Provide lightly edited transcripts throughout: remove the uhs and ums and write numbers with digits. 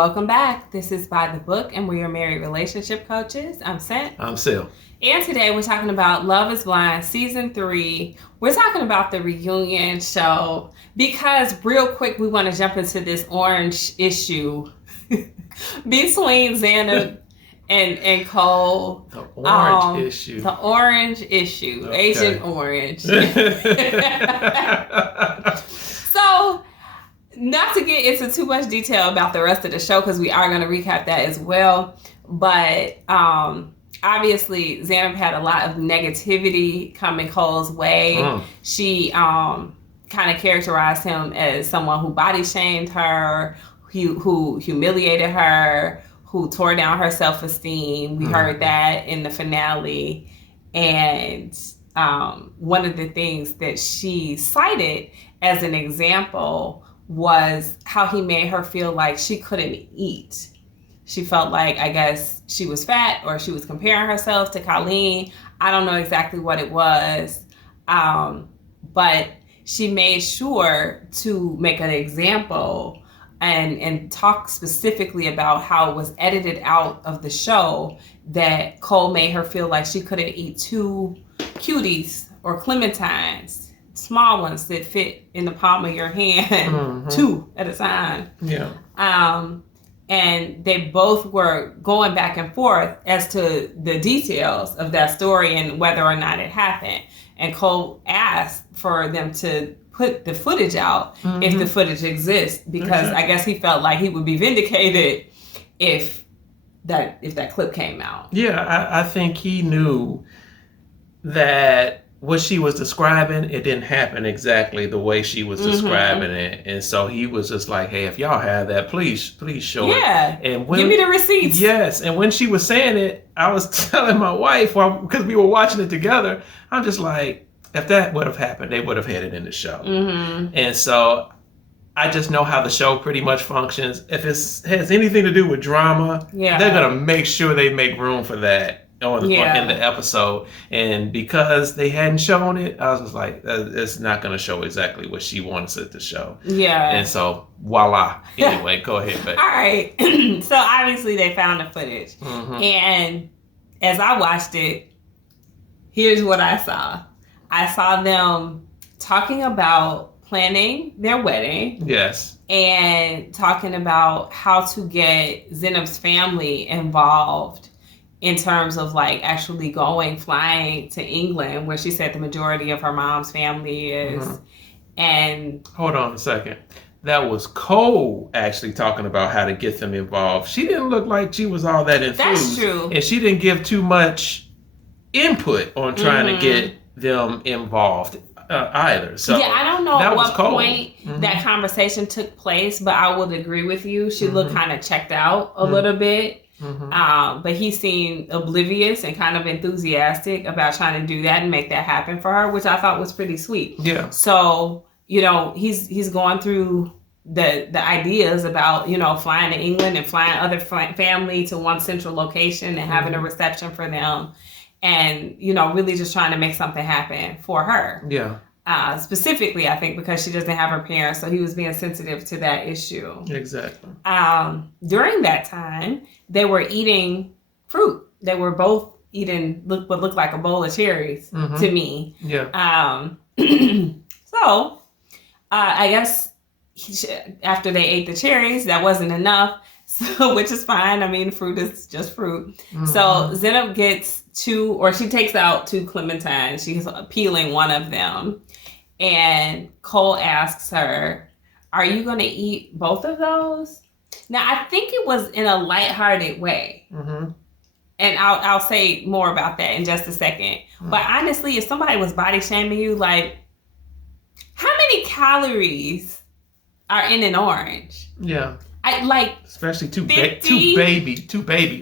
Welcome back. This is By the Book, and we're your married relationship coaches. I'm Sent. I'm Sil. And today we're talking about Love is Blind, Season 3. We're talking about the reunion show because real quick, we want to jump into this orange issue between Zanab and Cole. The orange issue. The orange issue. Okay. Agent Orange. So, not to get into too much detail about the rest of the show, because we are going to recap that as well. But obviously, Zanab had a lot of negativity coming Cole's way. She kind of characterized him as someone who body shamed her, who humiliated her, who tore down her self-esteem. We heard that in the finale. And one of the things that she cited as an example was how he made her feel like she couldn't eat. She felt like, I guess, she was fat, or she was comparing herself to Colleen. I don't know exactly what it was. But she made sure to make an example and talk specifically about how it was edited out of the show that Cole made her feel like she couldn't eat 2 cuties or clementines, small ones that fit in the palm of your hand, 2 at a time. Yeah. And they both were going back and forth as to the details of that story and whether or not it happened. And Cole asked for them to put the footage out if the footage exists, because I guess he felt like he would be vindicated if that clip came out. Yeah, I think he knew that what she was describing, it didn't happen exactly the way she was describing it. And so he was just like, hey, if y'all have that, please show it. Yeah, and give me the receipts. Yes, and when she was saying it, I was telling my wife, because we were watching it together, I'm just like, if that would have happened, they would have had it in the show. And so I just know how the show pretty much functions. If it has anything to do with drama, they're going to make sure they make room for that in the episode. And because they hadn't shown it, I was just like, it's not going to show exactly what she wants it to show. Yeah. And so, voila. Anyway, go ahead. Babe. All right. So obviously they found the footage. And as I watched it, here's what I saw. I saw them talking about planning their wedding. Yes. And talking about how to get Zanab's family involved in terms of like actually flying to England, where she said the majority of her mom's family is. And hold on a second. That was Cole actually talking about how to get them involved. She didn't look like she was all that enthused. That's true. And she didn't give too much input on trying to get them involved either. So yeah, I don't know at what point that conversation took place, but I would agree with you. She looked kind of checked out a little bit. But he seemed oblivious and kind of enthusiastic about trying to do that and make that happen for her, which I thought was pretty sweet. Yeah. So, he's going through the ideas about, flying to England and flying other family to one central location and having a reception for them. And, really just trying to make something happen for her. Yeah. Specifically, I think, because she doesn't have her parents. So he was being sensitive to that issue. Exactly. During that time, they were eating fruit. They were both eating what looked like a bowl of cherries to me. Yeah. So I guess after they ate the cherries, that wasn't enough. So, which is fine. I mean, fruit is just fruit. So Zanab gets she takes out 2 clementines. She's peeling one of them. And Cole asks her, are you going to eat both of those? Now, I think it was in a lighthearted way. And I'll say more about that in just a second. But honestly, if somebody was body shaming you, like, how many calories are in an orange? Yeah. I like, especially two baby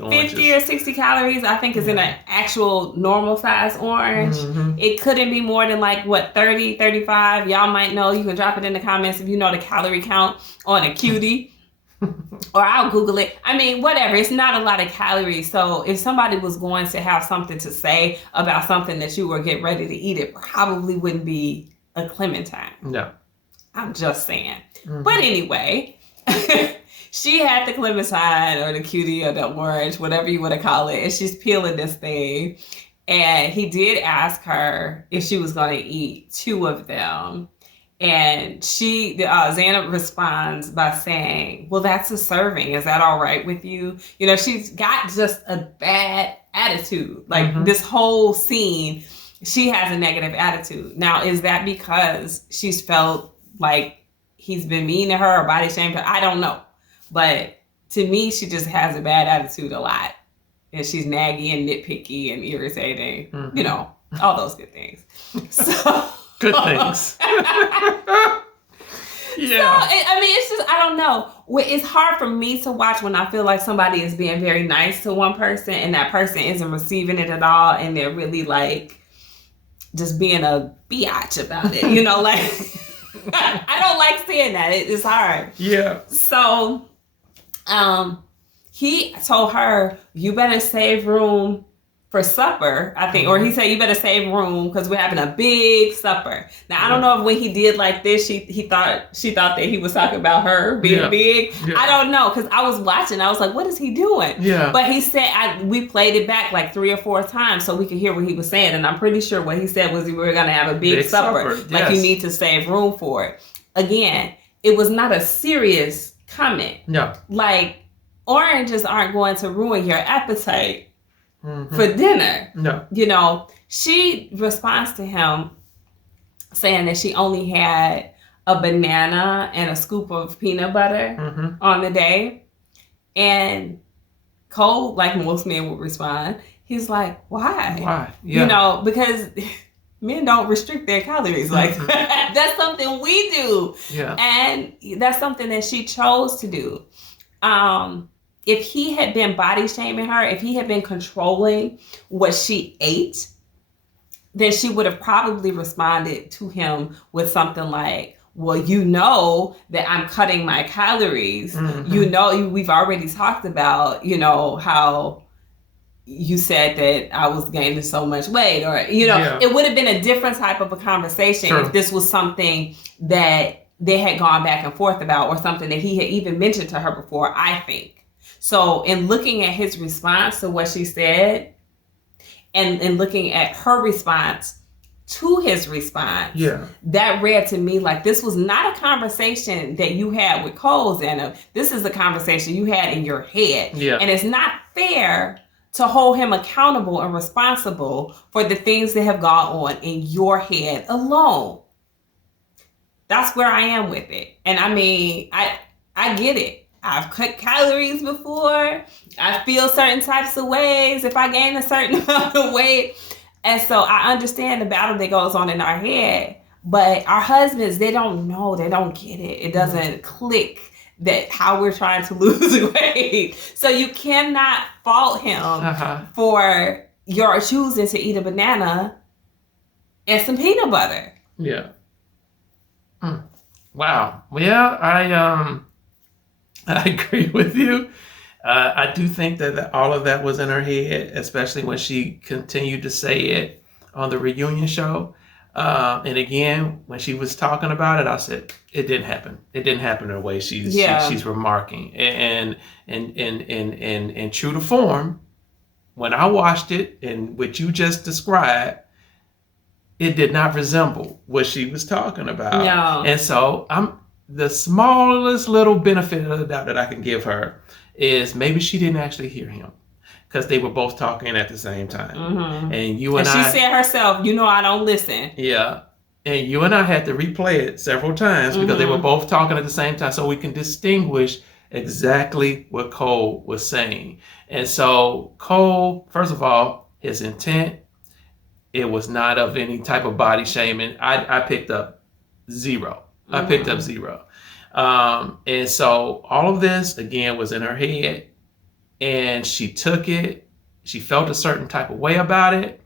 oranges. 50 or 60 calories, I think, is in an actual normal size orange. It couldn't be more than 30, 35. Y'all might know. You can drop it in the comments if you know the calorie count on a cutie. Or I'll Google it. I mean, whatever. It's not a lot of calories. So if somebody was going to have something to say about something that you were getting ready to eat, it probably wouldn't be a clementine. No. I'm just saying. But anyway, she had the clementine or the cutie or the orange, whatever you want to call it, and she's peeling this thing. And he did ask her if she was going to eat 2 of them. And Zanab responds by saying, well, that's a serving. Is that all right with you? You know, she's got just a bad attitude. Like this whole scene, she has a negative attitude. Now, is that because she's felt like he's been mean to her or body shamed her? I don't know. But to me, she just has a bad attitude a lot. And she's naggy and nitpicky and irritating. You know, all those good things. So... Good things. Yeah. So, I mean, it's just, I don't know. It's hard for me to watch when I feel like somebody is being very nice to one person and that person isn't receiving it at all. And they're really like just being a biatch about it. You know, like, I don't like seeing that. It's hard. Yeah. So, he told her, you better save room for supper, I think, or he said, you better save room because we're having a big supper. Now, I don't know if when he did like this, she thought that he was talking about her being big. Yeah. I don't know, because I was watching. I was like, what is he doing? Yeah. But he said, we played it back like 3 or 4 times so we could hear what he was saying. And I'm pretty sure what he said was we were going to have a big supper. Yes. Like, you need to save room for it. Again, it was not a serious comment. No. Like, oranges aren't going to ruin your appetite for dinner. No. You know, she responds to him saying that she only had a banana and a scoop of peanut butter on the day. And Cole, like most men would respond, he's like, why? Why? Yeah. You know, because men don't restrict their calories. Like, that's something we do. Yeah. And that's something that she chose to do. If he had been body shaming her, if he had been controlling what she ate, then she would have probably responded to him with something like, well, you know that I'm cutting my calories. You know, we've already talked about, you know, how you said that I was gaining so much weight, or, you know, it would have been a different type of a conversation if this was something that they had gone back and forth about, or something that he had even mentioned to her before, I think. So in looking at his response to what she said and looking at her response to his response, that read to me like this was not a conversation that you had with Cole, Zanab. This is a conversation you had in your head. Yeah. And it's not fair to hold him accountable and responsible for the things that have gone on in your head alone. That's where I am with it. And I mean, I get it. I've cut calories before. I feel certain types of ways if I gain a certain amount of weight. And so I understand the battle that goes on in our head. But our husbands, they don't know. They don't get it. It doesn't click that how we're trying to lose weight. So you cannot fault him for your choosing to eat a banana and some peanut butter. Yeah. Wow. Well, I agree with you. I do think that all of that was in her head, especially when she continued to say it on the reunion show. And again, when she was talking about it, I said, it didn't happen. It didn't happen in the way she's remarking. And true to form, when I watched it and what you just described, it did not resemble what she was talking about. No. And so the smallest little benefit of the doubt that I can give her is maybe she didn't actually hear him because they were both talking at the same time. And you and I... she said herself, you know, I don't listen. Yeah. And you and I had to replay it several times because they were both talking at the same time so we can distinguish exactly what Cole was saying. And so Cole, first of all, his intent, it was not of any type of body shaming. I picked up 0. I picked up 0. And so all of this, again, was in her head. And she took it. She felt a certain type of way about it.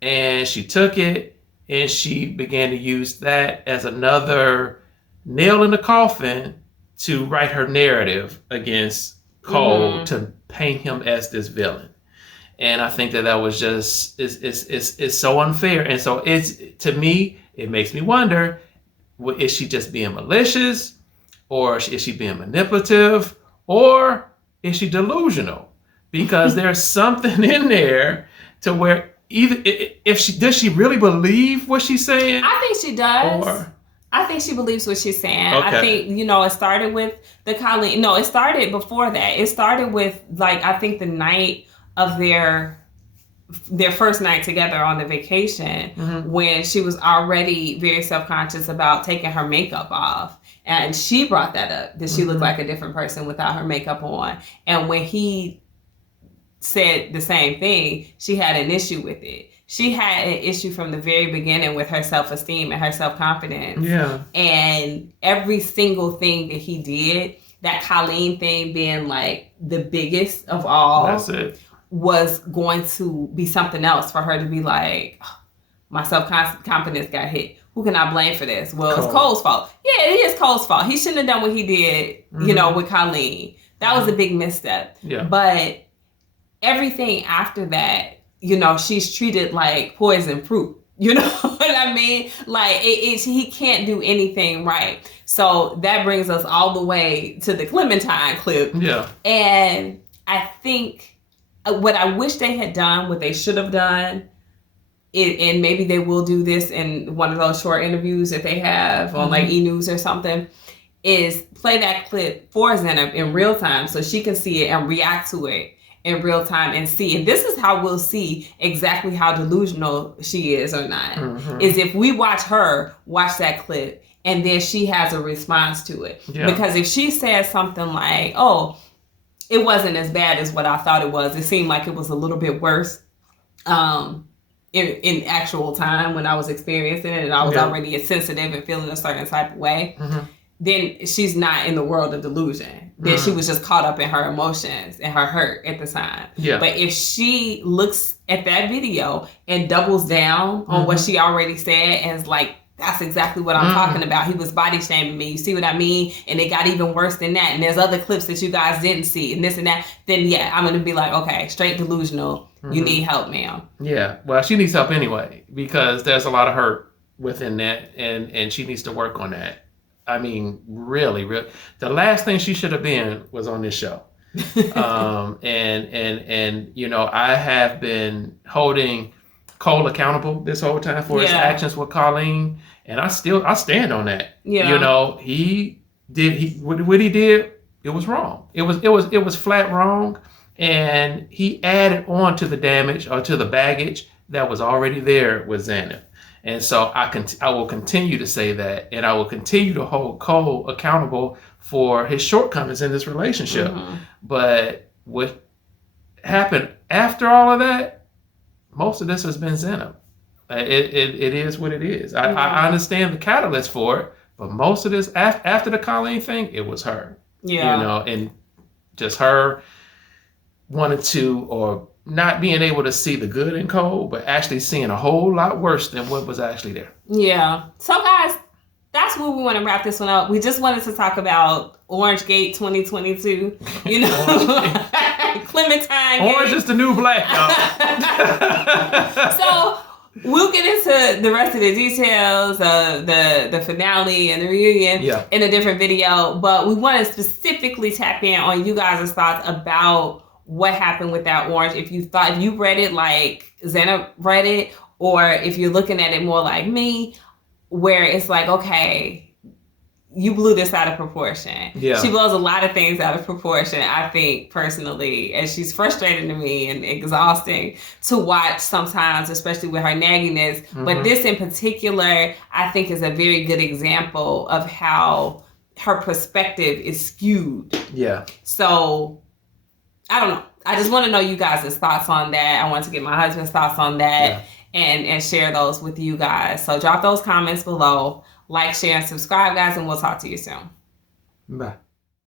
And she took it. And she began to use that as another nail in the coffin to write her narrative against Cole, to paint him as this villain. And I think that was just, it's so unfair. And so to me, it makes me wonder, is she just being malicious, or is she being manipulative, or is she delusional? Because there's something in there to where either does she really believe what she's saying? I think she does. Or, I think she believes what she's saying. Okay. I think, it started with the Colleen. No, it started before that. It started with, like, I think the night of their first night together on the vacation, when she was already very self-conscious about taking her makeup off. And she brought that up, that she looked like a different person without her makeup on. And when he said the same thing, she had an issue with it. She had an issue from the very beginning with her self-esteem and her self-confidence. Yeah. And every single thing that he did, that Colleen thing being like the biggest of all, That's it. was going to be something else for her to be like, oh, my self-confidence got hit. Who can I blame for this? Well, It's Cole's fault. Yeah, it is Cole's fault. He shouldn't have done what he did, with Colleen. That was a big misstep. Yeah. But everything after that, she's treated like poison fruit. You know what I mean? Like, he can't do anything right. So that brings us all the way to the Clementine clip. Yeah. And I think what I wish they had done, what they should have done, and maybe they will do this in one of those short interviews that they have on like E! News or something, is play that clip for Zanab in real time so she can see it and react to it in real time and see. And this is how we'll see exactly how delusional she is or not. Is if we watch that clip and then she has a response to it. Yeah. Because if she says something like, oh, it wasn't as bad as what I thought it was. It seemed like it was a little bit worse in actual time when I was experiencing it and I was already sensitive and feeling a certain type of way. Then she's not in the world of delusion. Then she was just caught up in her emotions and her hurt at the time. Yeah. But if she looks at that video and doubles down on what she already said and is like, that's exactly what I'm talking about. He was body shaming me. You see what I mean? And it got even worse than that. And there's other clips that you guys didn't see and this and that. Then yeah, I'm going to be like, okay, straight delusional. You need help, ma'am. Yeah. Well, she needs help anyway, because there's a lot of hurt within that and she needs to work on that. I mean, really. The last thing she should have been was on this show. And I have been holding Cole accountable this whole time for his actions with Colleen, and I stand on that. Yeah. What he did, it was wrong. It was flat wrong, and he added on to the damage or to the baggage that was already there with Zanab. And so I will continue to say that, and I will continue to hold Cole accountable for his shortcomings in this relationship. But what happened after all of that, most of this has been Zanab. It is what it is. I understand the catalyst for it, but most of this after the Colleen thing, it was her. Yeah. And just her wanted to, or not being able to see the good in Cole, but actually seeing a whole lot worse than what was actually there. Yeah. So guys, that's where we want to wrap this one up. We just wanted to talk about Orange Gate 2022. Clementine. Orange is the new black, y'all. So we'll get into the rest of the details of the finale and the reunion in a different video, but we want to specifically tap in on you guys' thoughts about what happened with that orange. If you read it like Zanab read it, or if you're looking at it more like me, where it's like, okay, you blew this out of proportion. Yeah. She blows a lot of things out of proportion, I think, personally, and she's frustrating to me and exhausting to watch sometimes, especially with her nagginess. But this in particular, I think, is a very good example of how her perspective is skewed. Yeah. So I don't know. I just want to know you guys' thoughts on that. I want to get my husband's thoughts on that and share those with you guys. So drop those comments below. Like, share, and subscribe, guys, and we'll talk to you soon. Bye.